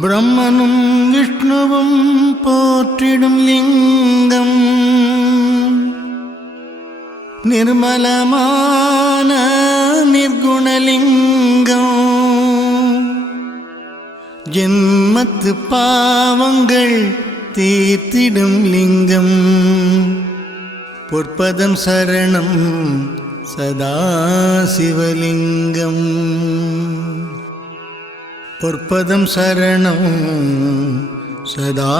பிரம்மனும் விஷ்ணுவும் போற்றிடும் லிங்கம் நிர்மலமான நிர்குணலிங்கம் ஜென்மத்து பாவங்கள் தீர்த்திடும் லிங்கம் பொற்பதம் சரணம் சதாசிவலிங்கம் பொற்பதம் சரணம் சதாசிவலிங்கம்.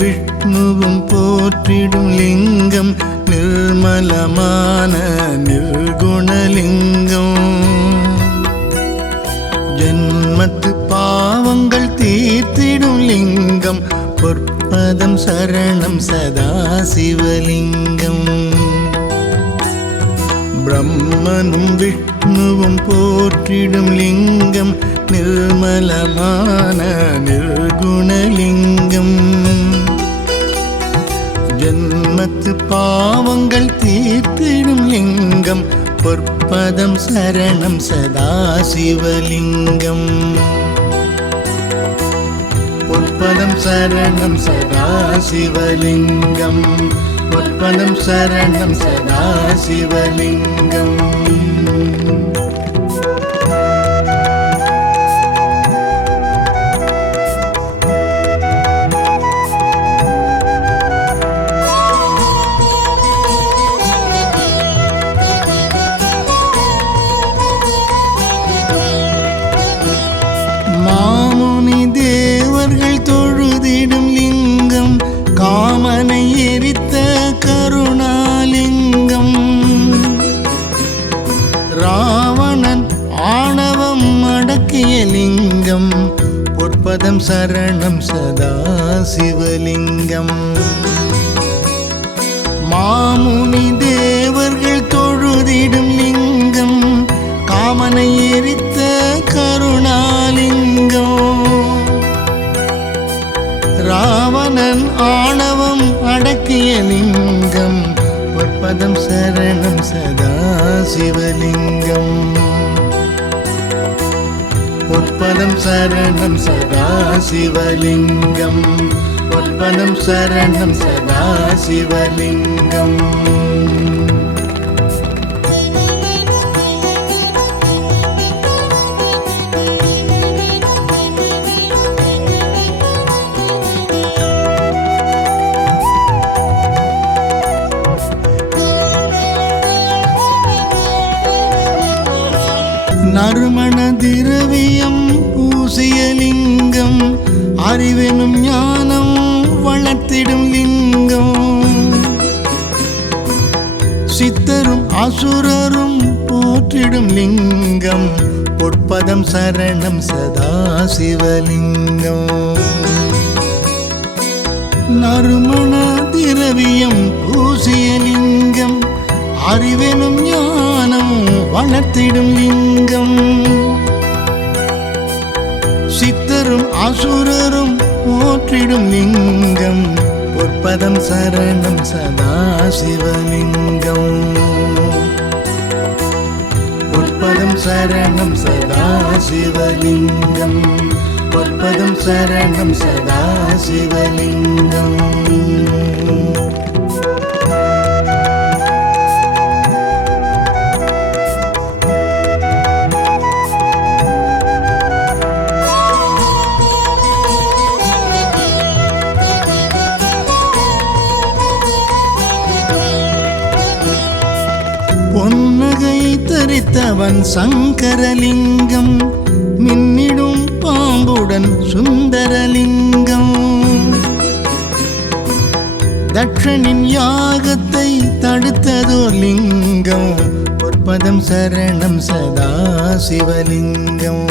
விஷ்ணுவும் போற்றிடும் லிங்கம் நிர்மலமான நிர்குணலிங்கம் ஜென்மத்து பாவங்கள் தீர்த்திடும் லிங்கம் பொற்பதம் சரணம் சதாசிவலிங்கம். பிரம்மனும் விஷ்ணுவும் போற்றிடும் லிங்கம் நிர்மலமான நிர்குணலிங்கம் ஜென்மத்து பாவங்கள் தீர்த்திடும் லிங்கம் பொற்பதம் சரணம் சதாசிவலிங்கம். பொற்பதம் சரணம் சதாசிவலிங்கம் பொற்பதம் சரணம் சதாசிவலிங்கம். மாமுனி தேவர்கள் தொழுதிடும் லிங்கம் காமனை எரித்த கருணாலிங்கம். ராவணன் ஆணவம் அடக்கிய லிங்கம் பொற்பதம் சரணம் சதாசிவலிங்கம். மாமுனி தேவர்கள் தொழுதிடும் லிங்கம் காமனை எரித்த கருணாலிங்கம். ராவணன் ஆணவம் அடக்கிய லிங்கம் பொற்பதம் சரணம் சதாசிவலிங்கம். பொற்பதம் சரணம் சதாசிவலிங்கம் பொற்பதம் சரணம் சதாசிவலிங்கம். நறுமண திரவியம் பூசிய லிங்கம் அறிவெனும் ஞானம் வளர்த்திடும் லிங்கம். சித்தரும் அசுரரும் போற்றிடும் லிங்கம் பொற்பதம் சரணம் சதாசிவலிங்கம். நறுமண திரவியம் பூசிய லிங்கம் அறிவெனும் ஞானம் வளர்த்திடும் லிங்கம். சித்தரும் அசுரரும் போற்றிடும் லிங்கம் பொற்பதம் சரணம் சதாசிவலிங்கம். பொற்பதம் சரணம் சதாசிவலிங்கம் பொற்பதம் சரணம் சதாசிவலிங்கம். பொன்னகை தரித்தவன் சங்கரலிங்கம் மின்னிடும் பாம்புடன் தட்சனின் யாகத்தை தடுத்ததோர் லிங்கம் பொற்பதம் சரணம் சதா சிவலிங்கம்.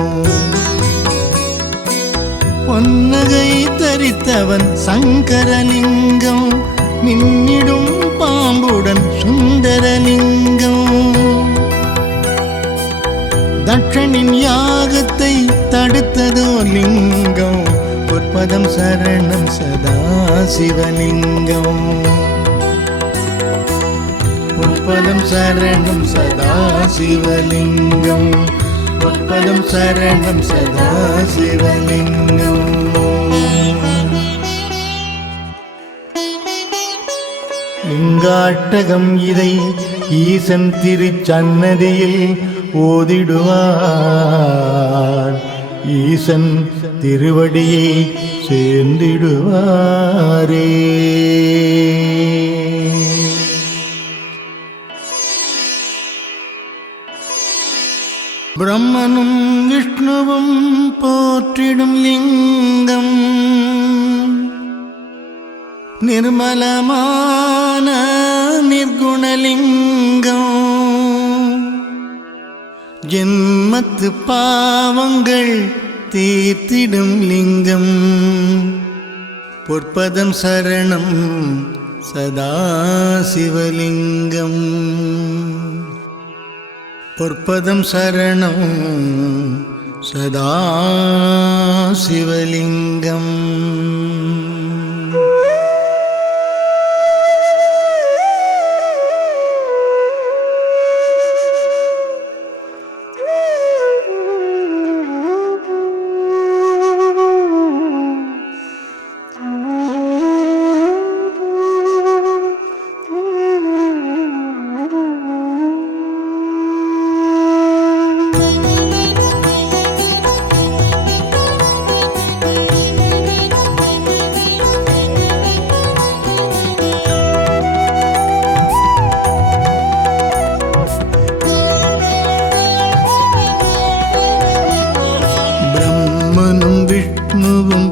பொன்னகை தரித்தவன் சங்கரலிங்கம் மின்னிடும் பாம்புடன் சுந்தரலிங்கம். தட்சனின் யாகத்தை தடுத்ததோர் லிங்கம் பொற்பதம் சரணம் சதா சிவலிங்கம். பொற்பதம் சரணம் சதா சிவலிங்கம். பொற்பதம் சரணம் சதா சிவலிங்கம். லிங்காட்டகம் இதை ஈசன் திருச்சன்னதியில் ஓதிடுவார். ஈசன் திருவடியை சேர்ந்திடுவாரே. பிரம்மனும் விஷ்ணுவும் போற்றிடும் லிங்கம் நிர்மலமான நிர்குணலிங்கம். ஜென்மத்து பாவங்கள் தீர்த்திடும் லிங்கம் பொற்பதம் சரணம் சதா சிவலிங்கம். பொற்பதம் சரணம் சதா சிவலிங்கம்.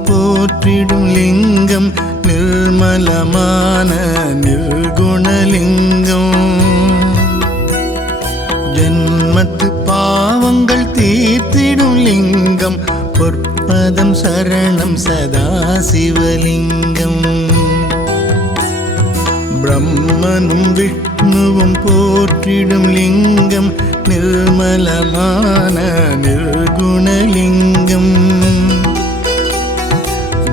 போற்றிடும் லிங்கம் நிர்மலமான நிர்குணலிங்கம். ஜன்மத்து பாவங்கள் தீர்த்திடும் லிங்கம் பொற்பதம் சரணம் சதா சிவலிங்கம். பிரம்மனும் விஷ்ணுவும் போற்றிடும் லிங்கம் நிர்மலமான நிர்குணலிங்கம்.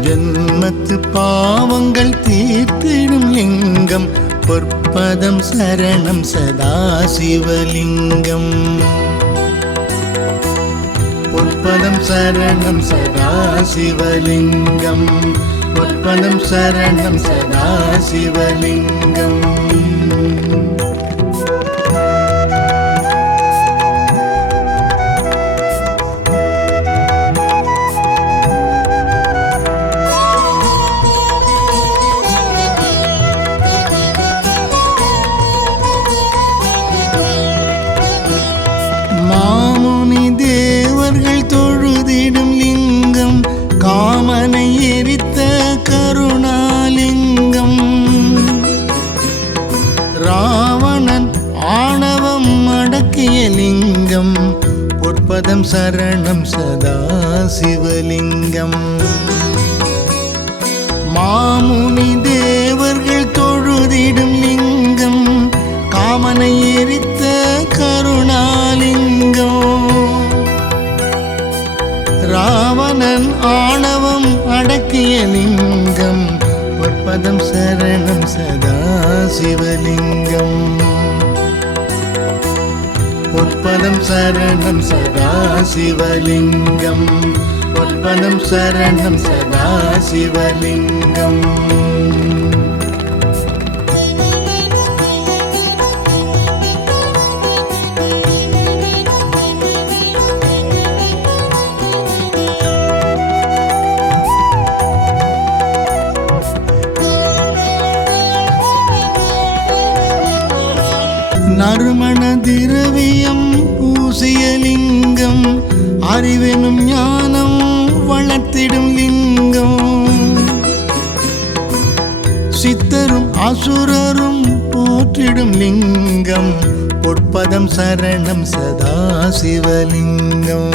ஜன்மத்து பாவங்கள் தீர்த்திடும் லிங்கம் பொற்பதம் சரணம் சதா சிவலிங்கம். பொற்பதம் சரணம் சதா சிவலிங்கம். பொற்பதம் சரணம் சதா சிவலிங்கம். தொழுதிடும் லிங்கம் காமனை எரித்த கருணாலிங்கம். ராவணன் ஆணவம் அடக்கிய லிங்கம் பொற்பதம் சரணம் சதா சிவலிங்கம். மாமுனி தேவர்கள் தொழுதிடும் லிங்கம் காமனை எரித்த கருணாலிங்கம். ராவணன் ஆணவம் அடக்கிய லிங்கம் பொற்பதம் சரணம் சதா சிவலிங்கம். பொற்பதம் சரணம் சதா சிவலிங்கம். பொற்பதம் சரணம் சதா சிவலிங்கம். நறுமண திரவியம் பூசிய லிங்கம் அறிவெனும் ஞானம் வளர்த்திடும் லிங்கம். சித்தரும் அசுரரும் போற்றிடும் லிங்கம் பொற்பதம் சரணம் சதா சிவலிங்கம்.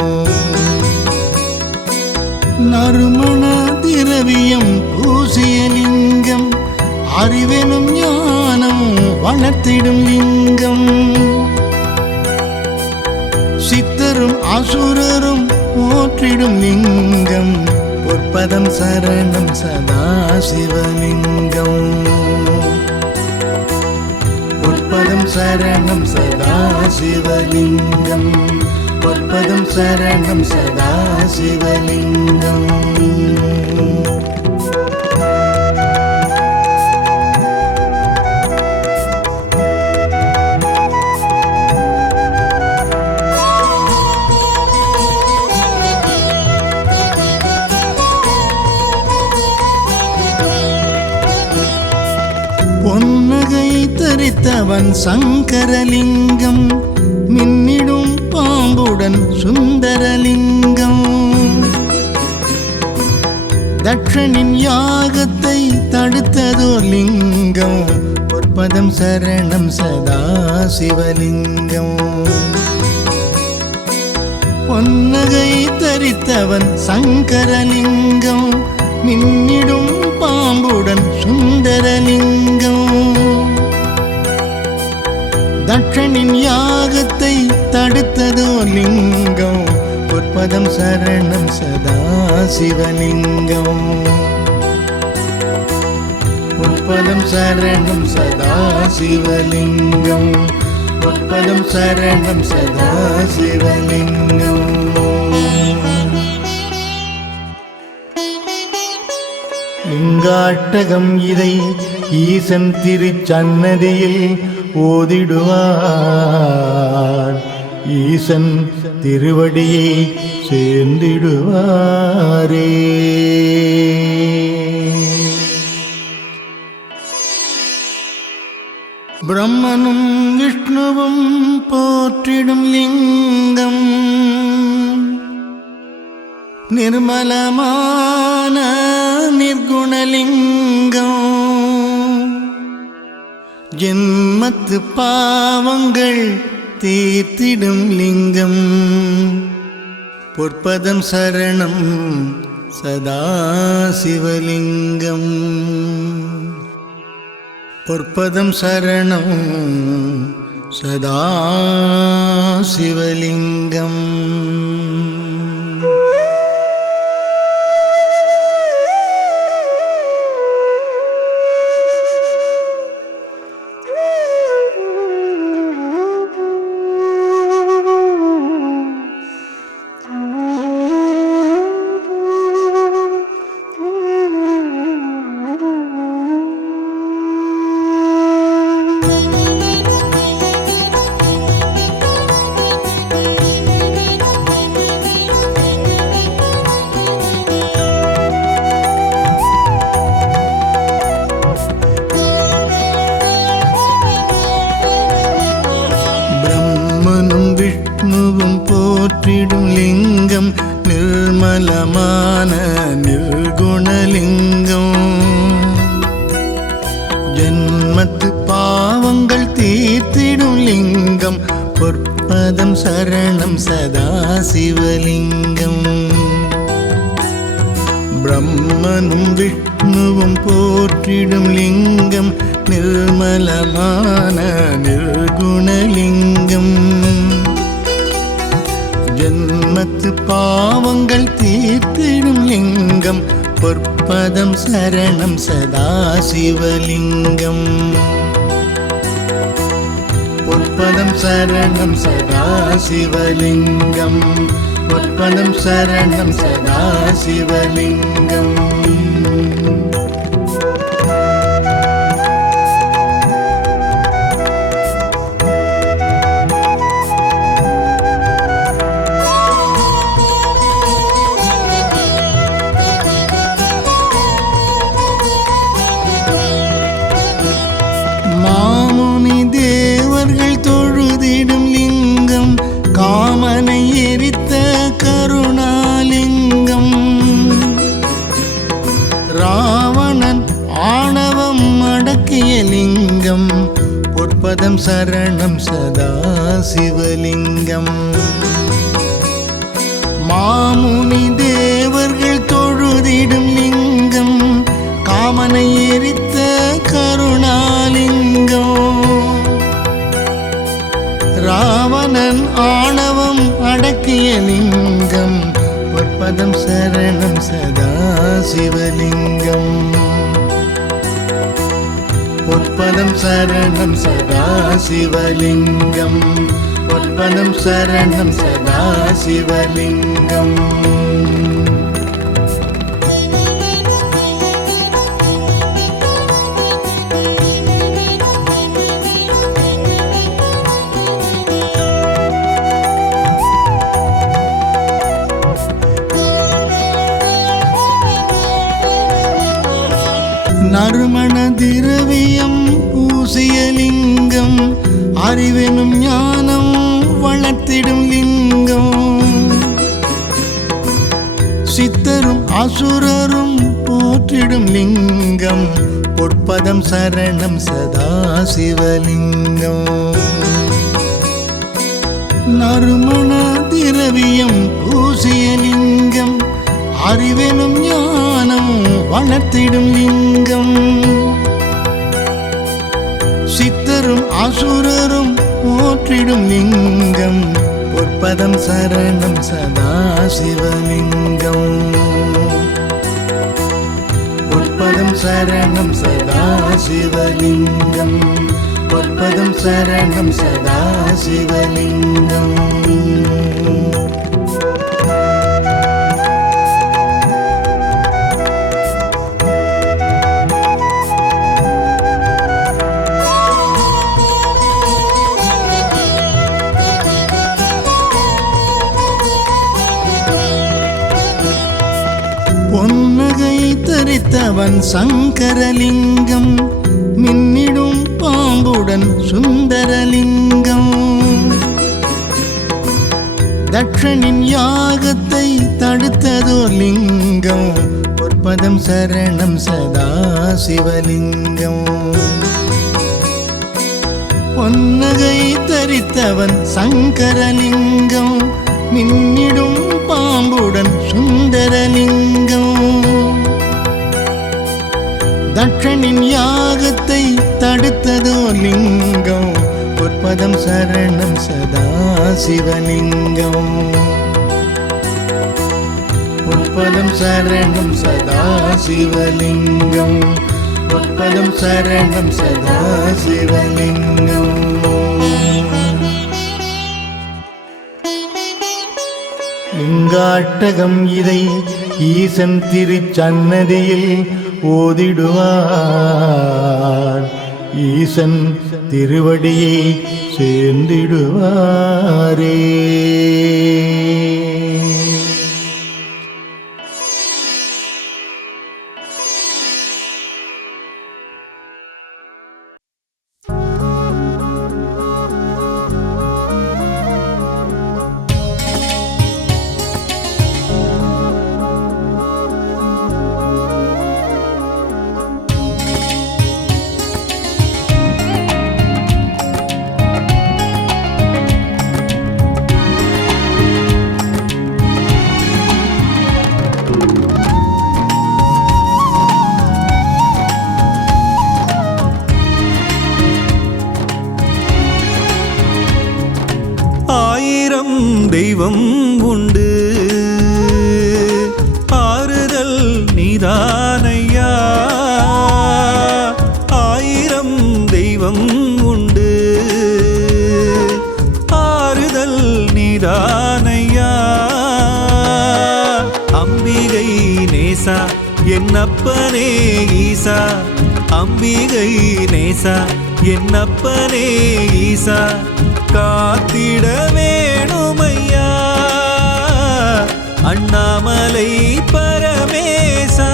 நறுமண திரவியம் பூசிய லிங்கம் அறிவெனும் ஞானம் வளர்த்திடும் லிங்கம். சித்தரும் அசுரரும் போற்றிடும் லிங்கம் பொற்பதம் சரணம் சதா சிவலிங்கம். பொற்பதம் சரணம் சதா சிவலிங்கம். பொற்பதம் சரணம் சதா சிவலிங்கம். பொன்னகை தரித்தவன் சங்கரலிங்கம் மின்னிடும் பாம்புடன் சுந்தரலிங்கம். தட்சனின் யாகத்தை தடுத்ததோர் லிங்கம் பொற்பதம் சரணம் சதா சிவலிங்கம். பொன்னகை தரித்தவன் சங்கரலிங்கம் மின்னிடும் பாம்புடன் சுந்தரலிங்கம். தட்சனின் யாகத்தை தடுத்ததோ லிங்கம் பொற்பதம் சரணம் சதா சிவலிங்கம். பொற்பதம் சரணம் சதா சிவலிங்கம். பொற்பதம் சரணம் சதா சிவலிங்கம். லிங்காட்டகம் இதை ஈசன் திருச்சன்னதியில் ஓதிடுவார். ஈசன் திருவடியை சேர்ந்திடுவாரே. பிரம்மனும் விஷ்ணுவும் போற்றிடும் லிங்கம் நிர்மலமான நிர்குணலிங்கம். ஜென்மத்து பாவங்கள் தீர்த்திடும் லிங்கம் பொற்பதம் சரணம் சதா சிவலிங்கம். பொற்பதம் சரணம் சதா சிவலிங்கம். போற்றிடும் லிங்கம் நிர்மலமான நிர்குணலிங்கம். ஜன்மத்து பாவங்கள் தீர்த்திடும் லிங்கம் பொற்பதம் சரணம் சதா சிவலிங்கம். பிரம்மனும் விஷ்ணுவும் போற்றிடும் லிங்கம் நிர்மலமான நிர்குணலிங்கம். ஜன்மத்து பாவங்கள் தீர்த்திடும் லிங்கம் பொற்பதம் சரணம் சதா சிவலிங்கம். பொற்பதம் சரணம் சதா சிவலிங்கம். பொற்பதம் சரணம் சதா சிவலிங்கம். மாமுனி தேவர்கள் தொழுதிடும் லிங்கம் காமனை எரித்த கருணாலிங்கம். பொற்பதம் சரணம் சதா சிவலிங்கம். மாமுனி தேவர்கள் தொழுதிடும் லிங்கம், காமனை எரித்த கருணாலிங்கம். ராவணன் ஆணவம் அடக்கிய லிங்கம், பொற்பதம் சரணம் சதா சிவலிங்கம். பொற்பதம் சரணம் சதா சிவலிங்கம், பொற்பதம் சரணம் சதா சிவலிங்கம். நறுமண திரவியம் பூசிய லிங்கம், அறிவெனும் ஞானம் வளர்த்திடும் லிங்கம். சித்தரும் அசுரரும் போற்றிடும் லிங்கம், பொற்பதம் சரணம் சதா சிவலிங்கம். நறுமண திரவியம் பூசிய லிங்கம், அறிவெனும் ஞானம் வளர்த்திடும் லிங்கம். சித்தரும் அசுரரும் போற்றிடும் லிங்கம், பொற்பதம் சரணம் சதா சிவலிங்கம். பொற்பதம் சரணம் சதா சிவலிங்கம், பொற்பதம் சரணம் சதா சிவலிங்கம். பொன்னகை தரித்தவன் சங்கரலிங்கம், மின்னிடும் பாம்புடன் சுந்தரலிங்கம். தட்சனின் யாகத்தை தடுத்ததோர் லிங்கம், பொற்பதம் சரணம் சதா சிவலிங்கம். பொன்னகை தரித்தவன் சங்கரலிங்கம், மின்னிடும் பாம்புடன் சுந்தரலிங்கம். தட்சனின் யாகத்தை தடுத்ததோ லிங்கம், பொற்பதம் சரணம் சதா சிவலிங்கம். பொற்பதம் சரணம் சதா சிவலிங்கம், பொற்பதம் சரணம் சதா சிவலிங்கம். லிங்காட்டகம் இதை ஈசன் திருச்சன்னதியில் ஓதிடுவார், ஈசன் திருவடியை சேர்ந்திடுவாரே. தெய்வம் உண்டு, ஆறுதல் நீதானையா. ஆயிரம் தெய்வம் உண்டு, ஆறுதல் நீதானையா. அம்பிகை நேசா என்னப்பனே ஈசா, அம்பிகை நேசா என்னப்பனே ஈசா. காத்திட வேணுமையா அண்ணாமலை பரமேசா.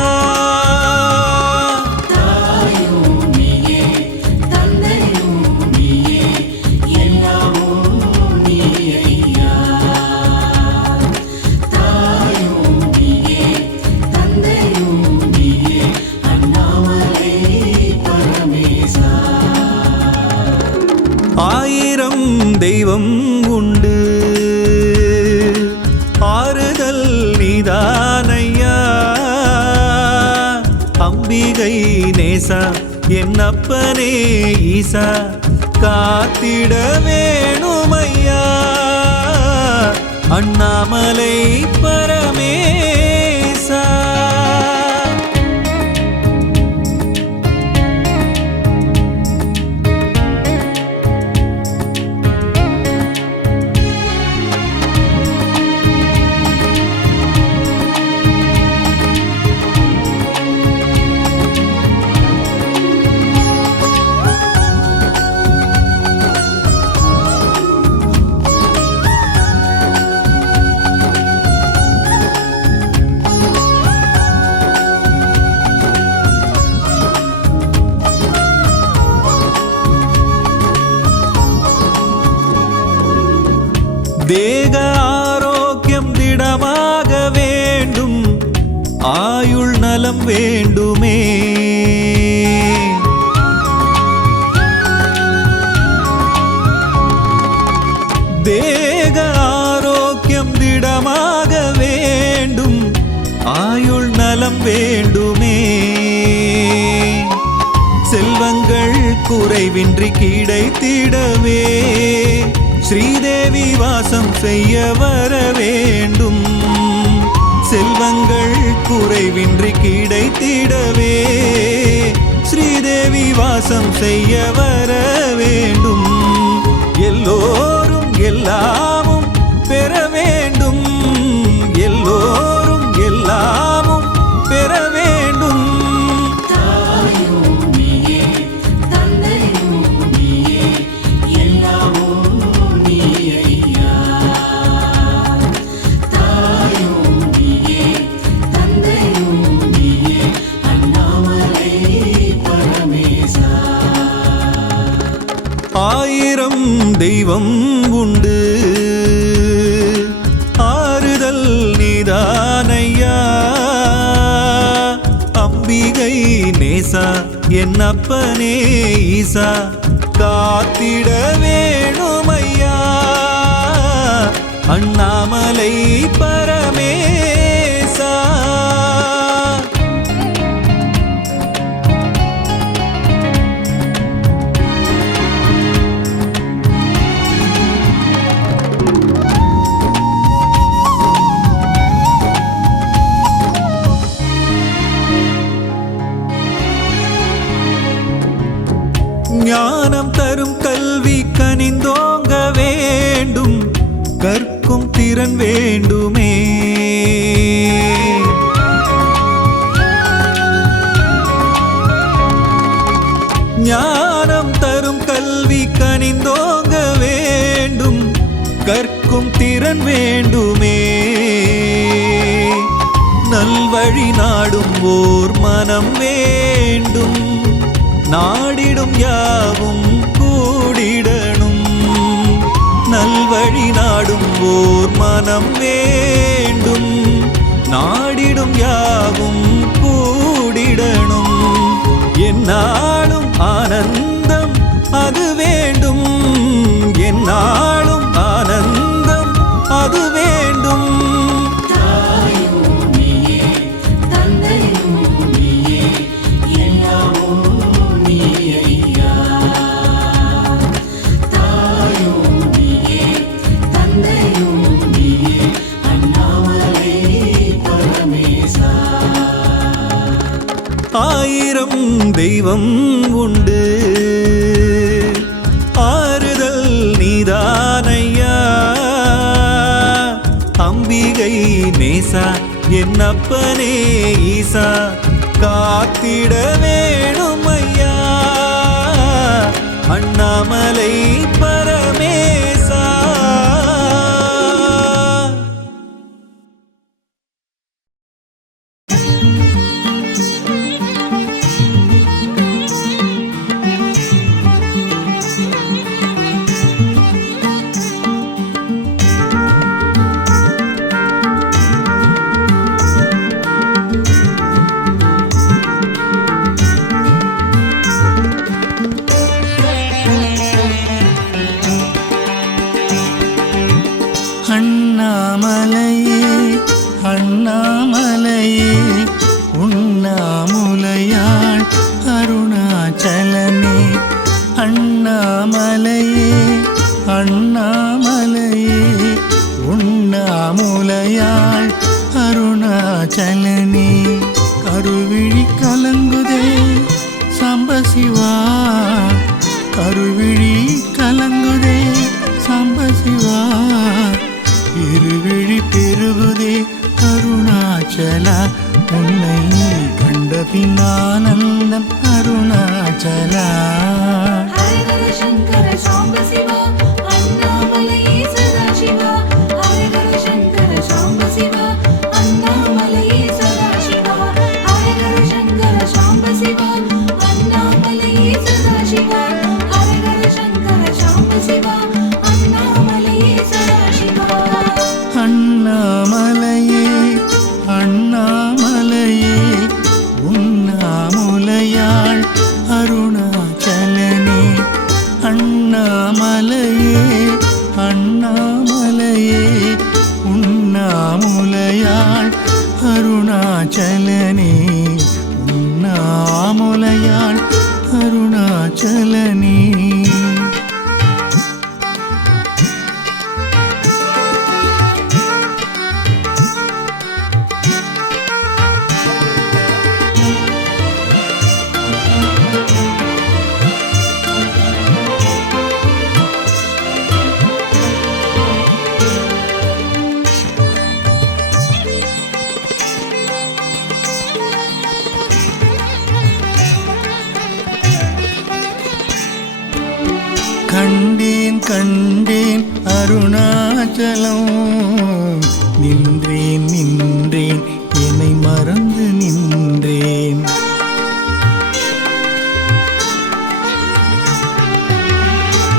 அம்பிகை நேசா என் அப்பனே ஈசா காத்திட வேணுமையா அண்ணாமலை பரமேசா. தேக ஆரோக்கியம் திடமாக வேண்டும் ஆயுள் நலம் வேண்டுமே தேக ஆரோக்கியம் திடமாக வேண்டும் ஆயுள் நலம் வேண்டுமே செல்வங்கள் குறைவின்றி கிடைத்திடவே ஸ்ரீதேவி வாசம் செய்ய வர வேண்டும் செல்வங்கள் குறைவின்றி கிடைத்திடவே ஸ்ரீதேவி வாசம் செய்ய வர வேண்டும் எல்லோரும் எல்லாமும் பெற வேண்டும் எல்லோரும் எல்லாமும் பெற வேண்டும். ஆயிரம் தெய்வம் உண்டு ஆறுதல் நீதானையா அம்பிகை நேசா என் அப்பனே ஈசா காத்திட வேணுமையா அண்ணாமலை பரமேசா. ஞானம் தரும் கல்வி கனிந்தோங்க வேண்டும் கற்கும் திறன் வேண்டுமே ஞானம் தரும் கல்வி கனிந்தோங்க வேண்டும் கற்கும் திறன் வேண்டுமே நல்வழி நாடும் ஓர் மனம் வேண்டும் நாடிடும் யாவும் கூடிடணும் நல்வழி நாடும் ஓர் மனம் வேண்டும் நாடிடும் யாவும் கூடிடணும் என்னாலும் ஆனந்தம் அது வேண்டும் என்னாலும் ஆனந்தம் அது வேண்டும். ஆயிரம் தெய்வம் உண்டு ஆறுதல் நீதானையா அம்பிகை நேசா என் அப்பனே ஈசா காத்திட வேணுமையா அண்ணாமலை பரமேசா. அண்ணாமலையே அண்ணாமலையே உண்ணாமுலை அண்ணாமுலையாள் அருணாச்சலனே அண்ணாமலையே அண்ணாமலையே உண்ணாமுலையாள் அருணாச்சலனே கருவிழி கலங்குதே சம்பசிவா கருவிழி கலங்குதே சம்பசிவா இருவிழி பெருகுதே அருணாச்சலா உன்னை கண்ட பின்னானந்தம் அருணாச்சலா ஹரே ஹர சங்கர சாம்ப சிவா அண்ணாமலையே சதாசிவா ஹரே ஹர சங்கர சாம்ப சிவா அண்ணாமலையே சதாசிவா ஹரே ஹர சங்கர சாம்ப சிவா அண்ணாமலையே சதாசிவா ஹரே ஹர சங்கர சாம்ப சிவா அண்ணாமலையே சதாசிவா அண்ணாமலையே அண்ணாமலையே உண்ணாமுலையாள் அருணாச்சலனே அண்ணாமலையே அண்ணாமலையே உண்ணாமுலையாள் அருணாச்சலனே உண்ணாமுலையாள் அருணாச்சலனே கண்டேன் கண்டேன் அருணாச்சலம் நின்றேன் நின்றேன் என்னை மறந்து நின்றேன்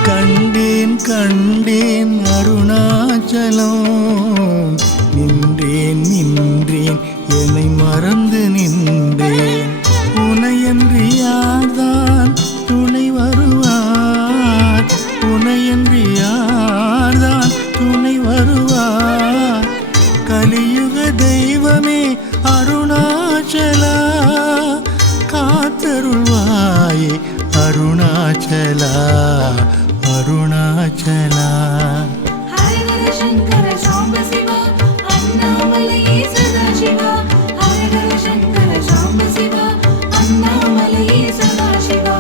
கண்டேன் கண்டேன் அருணாச்சலம் நின்றேன் நின்றேன் என்னை மறந்து நின்றேன் உனையன்று யார்தான் துணை வருவார் உனையன்று யார்தான் துணை வருவார் கலியுக தெய்வமே அருணாச்சலா காத்தருள்வாயே அருணாச்சலா அருணாச்சலா ஹரே ஹர சங்கர சாம்ப சிவா அண்ணாமலையே சதாசிவா ஹரே ஹர சங்கர சாம்ப சிவா அண்ணாமலையே சதாசிவா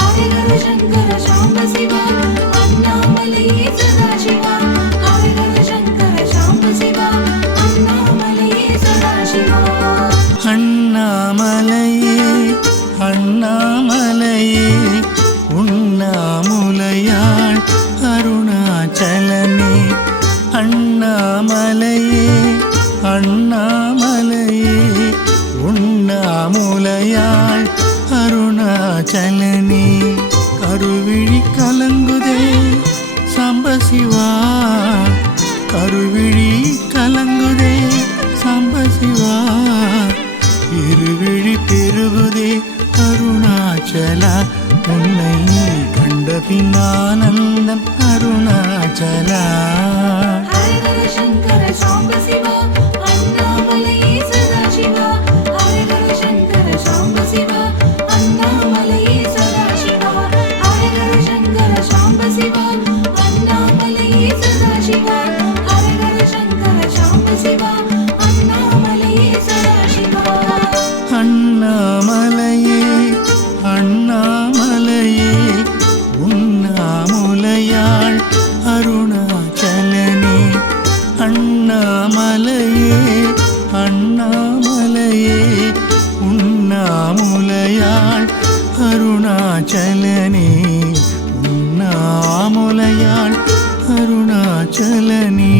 ஹரே ஹர சங்கர சாம்ப சிவா அண்ணாமலையே சதாசிவா ஹரே ஹர சங்கர சாம்ப சிவா அண்ணாமலையே சதாசிவா அண்ணாமலையே அண்ணாமலையே உண்ணாமுலையாள் அருணாச்சலனே அண்ணாமலையே அண்ணாமலையே உண்ணாமுலையாள் அருணாச்சலனே கருவிழி கலங்குதே சம்பசிவா கருவிழி கலங்குதே சம்பசிவா இருவிழி பெருகுதே அருணாச்சலா உன்னை கண்ட பின்னானந்தம் அருணாச்சலா ஹரே ஹர சங்கர சாம்ப சிவா அண்ணாமலையே சதாசிவா ஹரே ஹர சங்கர சாம்ப சிவா அண்ணாமலையே சதாசிவா ஹரே ஹர சங்கர சாம்ப சிவா அண்ணாமலையே சதாசிவா ஹரே ஹர சங்கர சாம்ப சிவா அண்ணாமலையே சதாசிவா அண்ணாமலையே அண்ணாமலையே உண்ணாமுலையாள் அருணாச்சலனே அண்ணாமலையே அண்ணாமலையே உண்ணாமுலையாள் அருணாச்சலனே உண்ணாமுலையாள் அருணாச்சலனே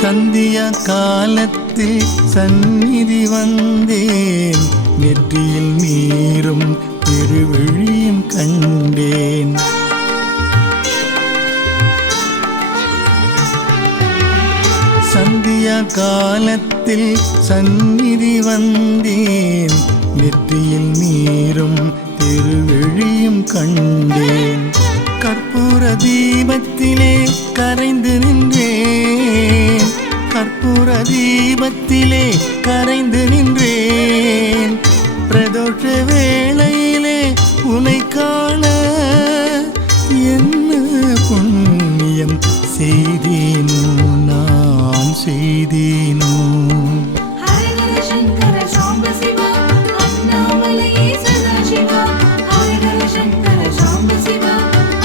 சந்தியா காலத்தில் சந்நிதி வந்தேன் நெற்றியில் நீரும் திருவிழியும் கண்டேன் காலத்தில் சந்நிதி வந்தேன், நெற்றியில் நீரும் திருவெழியும் கண்டேன். கற்பூர தீபத்திலே கரைந்து நின்றேன், கற்பூர தீபத்திலே கரைந்து நின்றேன். பிரதோஷ வேளையிலே உனை காண என்ன புண்ணியம் செய்தேனோ நான் செய்தேனோ. ஹரஹர சங்கர சாம்ப சிவா அண்ணாமலையே சதாசிவா. ஹரஹர சங்கர சாம்ப சிவா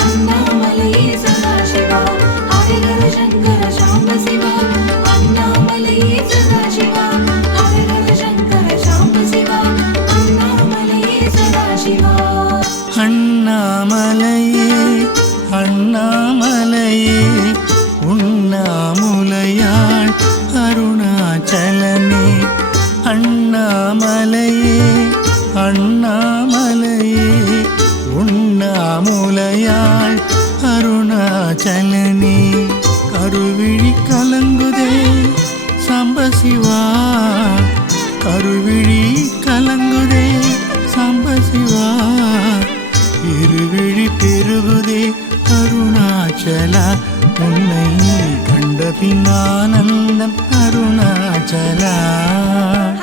அண்ணாமலையே சதாசிவா. ஹரஹர சங்கர சாம்ப சிவா அண்ணாமலையே சதாசிவா. ஹரஹர சங்கர சாம்ப சிவா அண்ணாமலையே சதாசிவா. அண்ணாமலையே அண்ணாமலையே உண்ணாமுலையாள் அருணாச்சலனே. அண்ணாமலையே அண்ணாமலையே உண்ணாமுலையாள் அருணாச்சலனே. கருவிழி கலங்குதே சாம்பசிவா, கருவிழி கலங்குதே சாம்பசிவா. இருவிழி பெருகுதே அருணாச்சலா, உன்னை கண்ட பின்னானந்தம் அருணாச்சலா.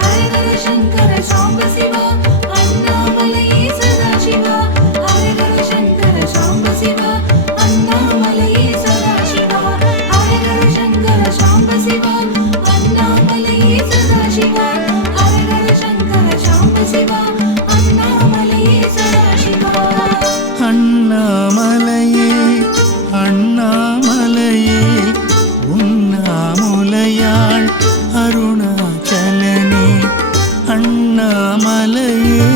ஹரஹர சங்கர சாம்ப சிவா அண்ணாமலையே சதாசிவா. ஹரஹர சங்கர சாம்ப சிவா அண்ணாமலையே சதாசிவா. ஹரஹர சங்கர சாம்ப சிவா அண்ணாமலையே சதாசிவா. ஹரஹர சங்கர சாம்ப சிவா அண்ணாமலையே சதாசிவா. அண்ணாமலையே அண்ணாமலையே உண்ணாமுலையாள் அருணாச்சலனே. அண்ணாமலையே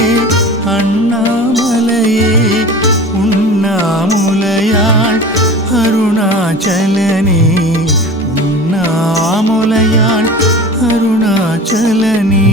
அண்ணாமலையே உண்ணாமுலையாள் அருணாச்சலனே. உண்ணாமுலையாள் அருணாச்சலனே.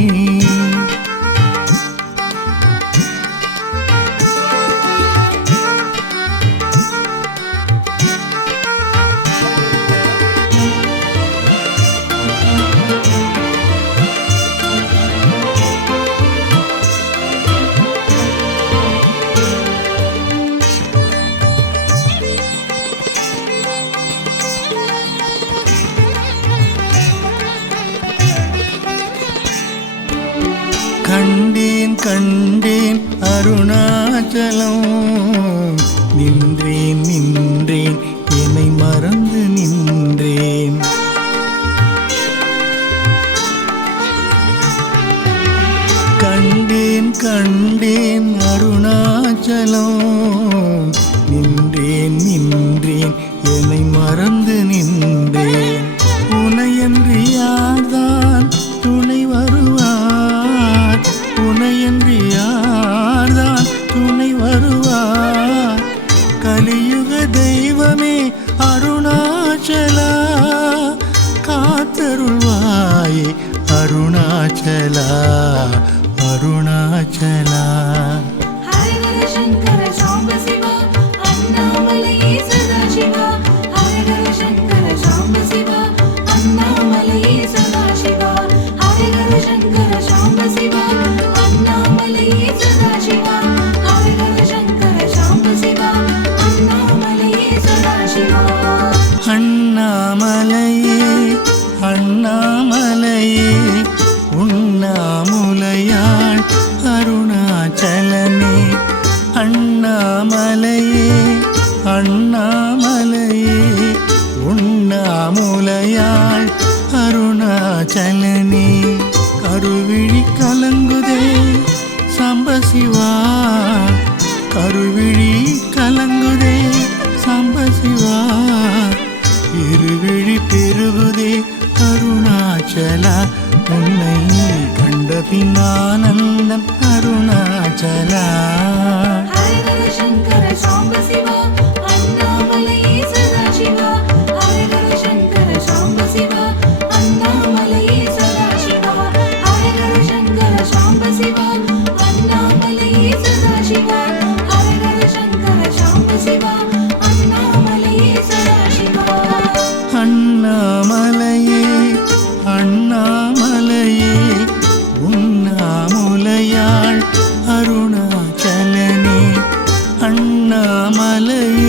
கண்டேன் கண்டேன் அருணாச்சலம், நின்றேன் நின்றேன் என்னை மறந்து நின்றேன். கண்டேன் கண்டேன் அருணாச்சலம், நின்றேன் நின்றேன் என்னை மறந்து நின்றேன். உனையன்று யார்தான் துணை வருவார், உனையன்று யார்தான் துணை வருவார். கலியுக தெய்வமே அருணாச்சலா, காத்தருள்வாயே அருணாச்சலா அருணாச்சலா. ஹரஹர சங்கர சாம்ப சிவா அண்ணாமலையே சதாசிவா. ஹரஹர சங்கர சாம்ப சிவா அண்ணாமலையே சதாசிவா. ஹரஹர சங்கர சாம்ப சிவா அண்ணாமலையே சதாசிவா. ஹரஹர சங்கர சாம்ப சிவா அண்ணாமலையே சதாசிவா. அண்ணாமலையே அண்ணாமலையே உண்ணாமுலையாள் அருணாச்சலனே. அண்ணாமலையே அண்ணாமலையே உண்ணாமுலையாள் அருணாச்சலனே. கருவிழி கலங்குதே சாம்பசிவா, கருவிழி கலங்குதே சாம்பசிவா. இருவிழி பெருகுதே அருணாச்சலா, உன்னை கண்ட பின்னானந்தம் அருணாச்சலா. ஹரஹர சங்கர சாம்ப சிவா அண்ணாமலையே சதாசிவா. ஹரஹர சங்கர சாம்ப சிவா அண்ணாமலையே சதாசிவா. ஹரஹர சங்கர சாம்ப சிவா அண்ணாமலையே சதாசிவா. ஹரஹர சங்கர சாம்ப சிவா அண்ணாமலையே சதாசிவா. அண்ணாமலையே அண்ணாமலையே